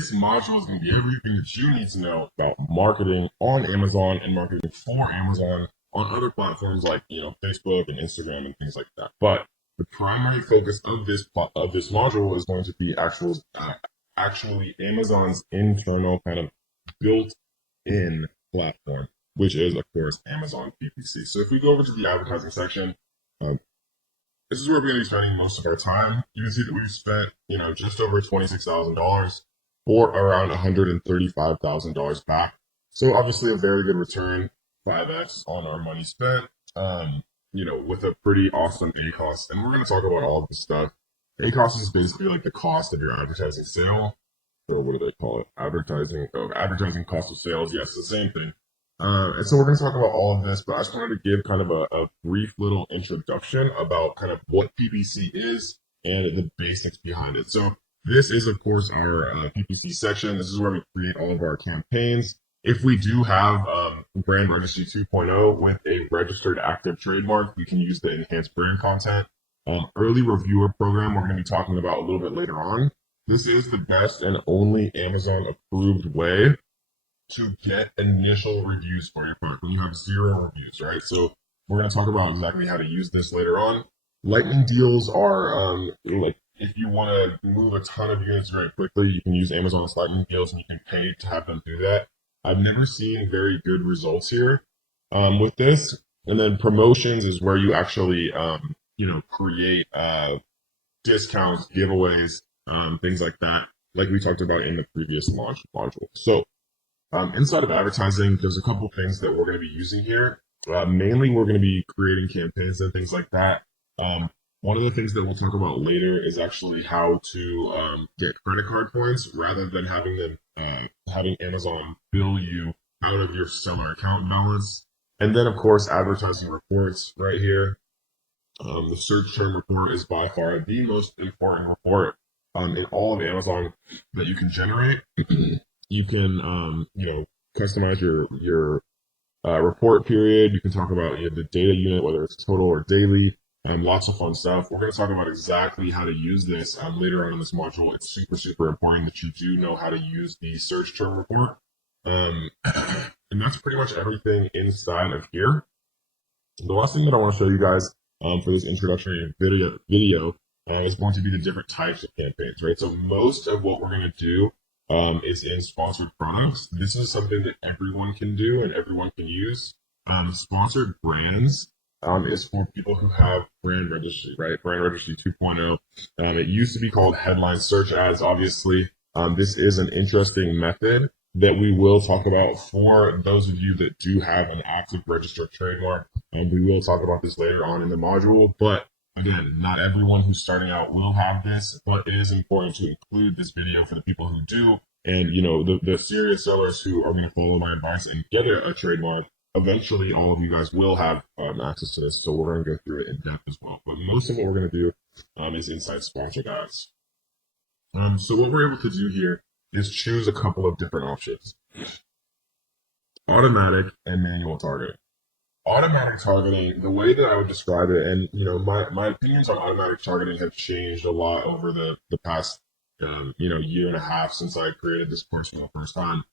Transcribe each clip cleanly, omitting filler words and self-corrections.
This module is going to be everything that you need to know about marketing on Amazon and marketing for Amazon on other platforms like Facebook and Instagram and things like that. But the primary focus of this module is going to be actually Amazon's internal kind of built-in platform, which is of course Amazon PPC. So if we go over to the advertising section, um, this is where we're going to be spending most of our time. You can see that we've spent just over $26,000 for around $135,000 back. So obviously a very good return, 5x on our money spent. With a pretty awesome ACoS. And we're going to talk about all of this stuff. ACoS is basically like the cost of your advertising sale, or what do they call it? Advertising cost of sales. Yes, the same thing. And so we're going to talk about all of this, but I just wanted to give kind of a brief little introduction about kind of what PPC is and the basics behind it. So this is, of course, our PPC section. This is where we create all of our campaigns. If we do have Brand Registry 2.0 with a registered active trademark, we can use the enhanced brand content. Early reviewer program we're going to be talking about a little bit later on. This is the best and only Amazon approved way to get initial reviews for your product when you have 0 reviews, right? So we're going to talk about exactly how to use this later on. Lightning deals are like if you want to move a ton of units very quickly, you can use Amazon's lightning deals and you can pay to have them do that. I've never seen very good results here with this. And then promotions is where you actually create discounts, giveaways, things like that, like we talked about in the previous launch module. So inside of advertising, there's a couple things that we're going to be using here. Mainly, we're going to be creating campaigns and things like that. One of the things that we'll talk about later is actually how to get credit card points rather than having Amazon bill you out of your seller account balance. And then, of course, advertising reports right here. The search term report is by far the most important report in all of Amazon that you can generate. You can, customize your report period. You can talk about the data unit, whether it's total or daily. Lots of fun stuff. We're going to talk about exactly how to use this later on in this module. It's super, super important that you do know how to use the search term report. And that's pretty much everything inside of here. The last thing that I want to show you guys for this introductory video is going to be the different types of campaigns, right? So most of what we're going to do is in sponsored products. This is something that everyone can do and everyone can use. Sponsored brands is for people who have brand registry, right? Brand registry 2.0. It used to be called headline search ads, obviously. This is an interesting method that we will talk about for those of you that do have an active registered trademark. We will talk about this later on in the module, but again, not everyone who's starting out will have this, but it is important to include this video for the people who do. And, the serious sellers who are going to follow my advice and get a trademark, eventually all of you guys will have access to this. So we're going to go through it in depth as well. But most of what we're going to do is inside sponsored ads. So what we're able to do here is choose a couple of different options. Automatic and manual targeting. Automatic targeting, the way that I would describe it, and my opinions on automatic targeting have changed a lot over the past year and a half since I created this course for the first time.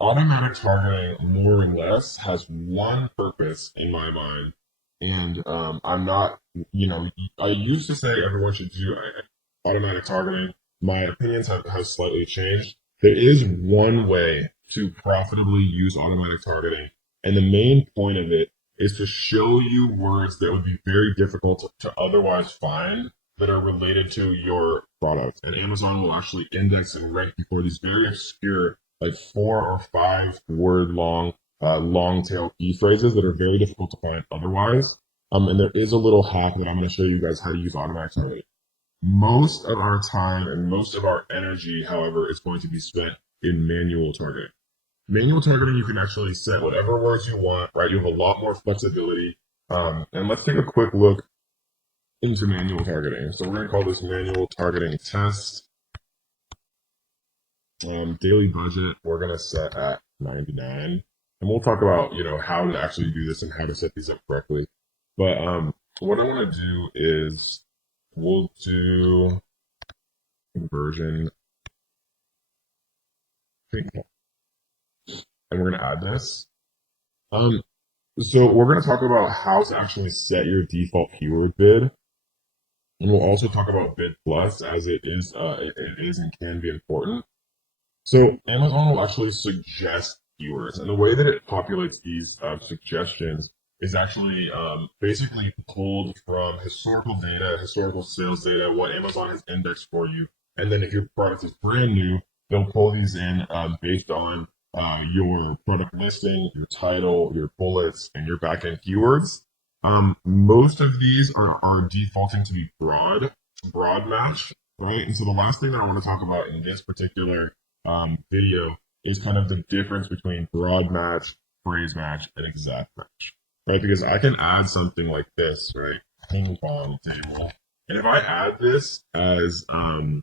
Automatic targeting, more or less, has one purpose in my mind, and I'm not, I used to say everyone should do automatic targeting. My opinions have slightly changed. There is one way to profitably use automatic targeting, and the main point of it is to show you words that would be very difficult to otherwise find that are related to your product. And Amazon will actually index and rank you for these very obscure, like 4 or 5 word long tail key phrases that are very difficult to find otherwise. And there is a little hack that I'm going to show you guys how to use automatic targeting. Most of our time and most of our energy, however, is going to be spent in manual targeting. Manual targeting, you can actually set whatever words you want, right? You have a lot more flexibility. And let's take a quick look into manual targeting. So we're going to call this manual targeting test. Daily budget, we're going to set at 99. And we'll talk about, how to actually do this and how to set these up correctly. But what I want to do is we'll do conversion ping pong. And we're going to add this. So we're going to talk about how to actually set your default keyword bid. And we'll also talk about bid plus, as it is and can be important. So Amazon will actually suggest keywords, and the way that it populates these suggestions is actually basically pulled from historical data, historical sales data, what Amazon has indexed for you, and then if your product is brand new, they'll pull these in based on your product listing, your title, your bullets, and your backend keywords. Most of these are defaulting to be broad match, right? And so the last thing that I want to talk about in this particular video is kind of the difference between broad match, phrase match, and exact match, right? Because I can add something like this, right? Ping pong table, and if I add this as a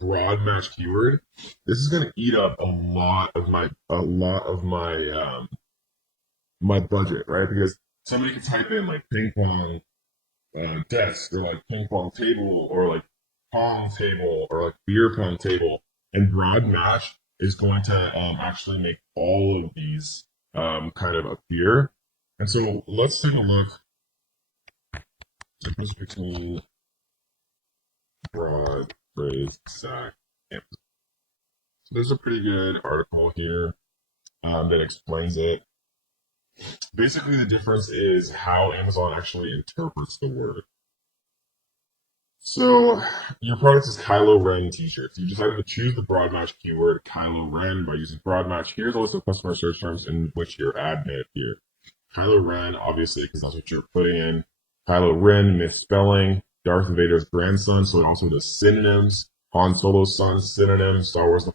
broad match keyword, this is going to eat up a lot of my my budget, right? Because somebody can type in like ping pong desk, or like ping pong table, or like pong table, or like beer pong table, and broad match is going to actually make all of these kind of appear. And so let's take a look. Difference between broad, phrase, exact. So there's a pretty good article here that explains it. Basically, the difference is how Amazon actually interprets the word. So your product is Kylo Ren t-shirts. You decided to choose the broad match keyword Kylo Ren by using broad match. Here's a list of customer search terms in which your ad may appear. Kylo Ren, obviously, because that's what you're putting in. Kylo Ren, misspelling. Darth Vader's grandson, so it also does synonyms. Han Solo's son, synonyms. Star Wars: The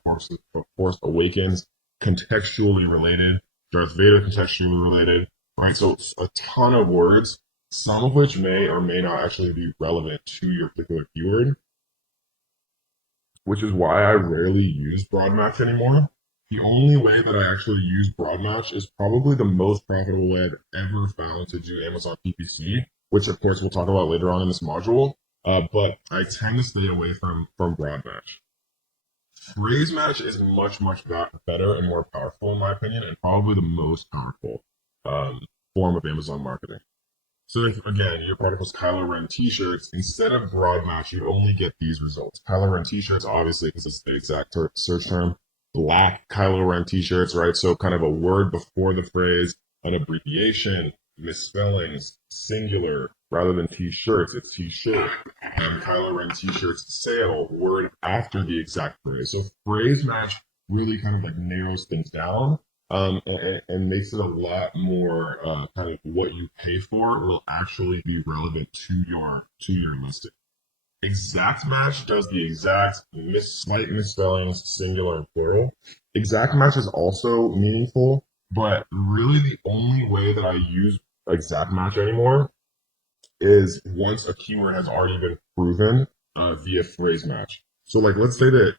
Force Awakens, contextually related. Darth Vader, contextually related. Right, so a ton of words, some of which may or may not actually be relevant to your particular keyword, which is why I rarely use broad match anymore. The only way that I actually use broad match is probably the most profitable way I've ever found to do Amazon PPC, which of course we'll talk about later on in this module. But I tend to stay away from broad match. Phrase match is much better and more powerful in my opinion, and probably the most powerful form of Amazon marketing. So if, again, your product was Kylo Ren t-shirts, instead of broad match, you only get these results. Kylo Ren t-shirts, obviously, because it's the exact search term. Black Kylo Ren t-shirts, right? So kind of a word before the phrase, an abbreviation, misspellings, singular, rather than t-shirts, it's t-shirt. And Kylo Ren t-shirts sale, word after the exact phrase. So phrase match really kind of like narrows things down. And makes it a lot more kind of what you pay for will actually be relevant to your listing. Exact match does the exact, slight misspellings, singular and plural. Exact match is also meaningful, but really the only way that I use exact match anymore is once a keyword has already been proven via phrase match. So like, let's say that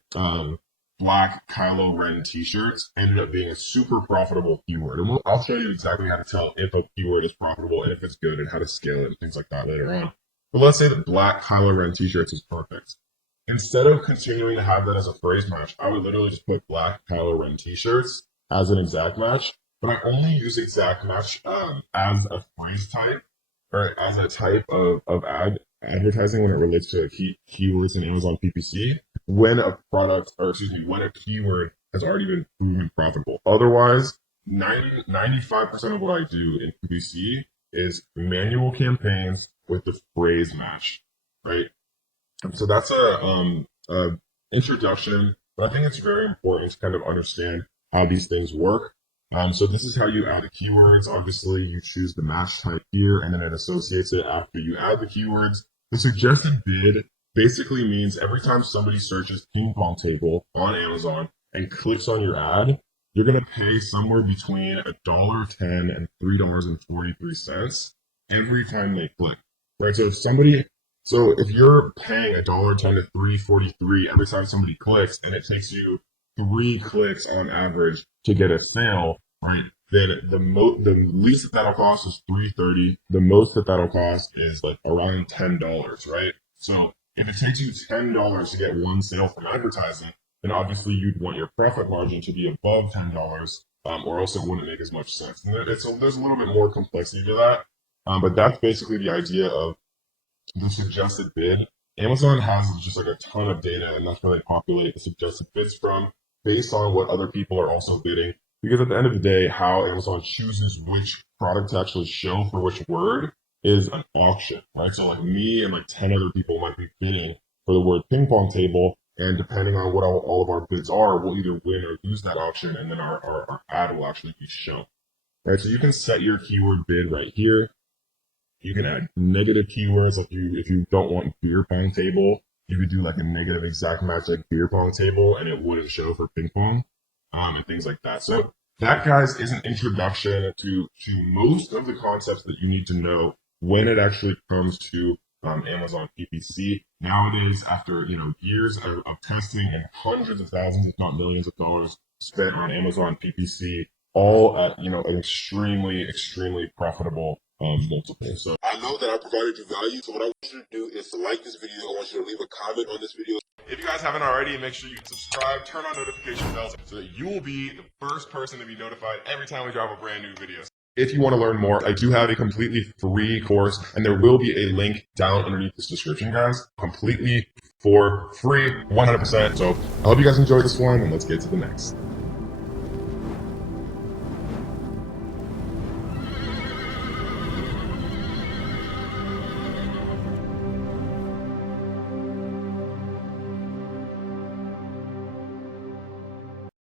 black Kylo Ren t-shirts ended up being a super profitable keyword. And I'll show you exactly how to tell if a keyword is profitable and if it's good and how to scale it and things like that later on. But let's say that black Kylo Ren t-shirts is perfect. Instead of continuing to have that as a phrase match, I would literally just put black Kylo Ren t-shirts as an exact match. But I only use exact match as a phrase type, or as a type of advertising when it relates to keywords in Amazon PPC, when a product, or excuse me, when a keyword has already been proven profitable. Otherwise, 95% of what I do in PPC is manual campaigns with the phrase match, right? And so that's a introduction, but I think it's very important to kind of understand how these things work. So this is how you add the keywords. Obviously, you choose the match type here, and then it associates it after you add the keywords. The suggested bid basically means every time somebody searches ping pong table on Amazon and clicks on your ad, you're going to pay somewhere between $1.10 and $3.43 every time they click, right? So if you're paying $1.10 to $3.43 every time somebody clicks, and it takes you 3 clicks on average to get a sale, right? Then the least that'll cost is $3.30. The most that'll cost is like around $10, right? So If it takes you $10 to get one sale from advertising, then obviously you'd want your profit margin to be above $10, or else it wouldn't make as much sense. And there's a little bit more complexity to that, but that's basically the idea of the suggested bid. Amazon has just like a ton of data, and that's where they populate the suggested bids from, based on what other people are also bidding. Because at the end of the day, how Amazon chooses which product to actually show for which word is an auction, right? So like me and like 10 other people might be bidding for the word ping pong table, and depending on what all of our bids are, we'll either win or lose that auction, and then our ad will actually be shown. Right? So you can set your keyword bid right here. You can add negative keywords, like if you don't want beer pong table, you could do like a negative exact match like beer pong table, and it wouldn't show for ping pong, and things like that. So that, guys, is an introduction to most of the concepts that you need to know when it actually comes to Amazon PPC. Nowadays, after years of testing and hundreds of thousands, if not millions of dollars spent on Amazon PPC, all at an extremely profitable multiple. So I know that I provided you value. So what I want you to do is to like this video. I want you to leave a comment on this video. If you guys haven't already, make sure you subscribe, turn on notification bells, so that you will be the first person to be notified every time we drop a brand new video. If you want to learn more, I do have a completely free course, and there will be a link down underneath this description, guys. Completely for free, 100%. So I hope you guys enjoyed this one, and let's get to the next.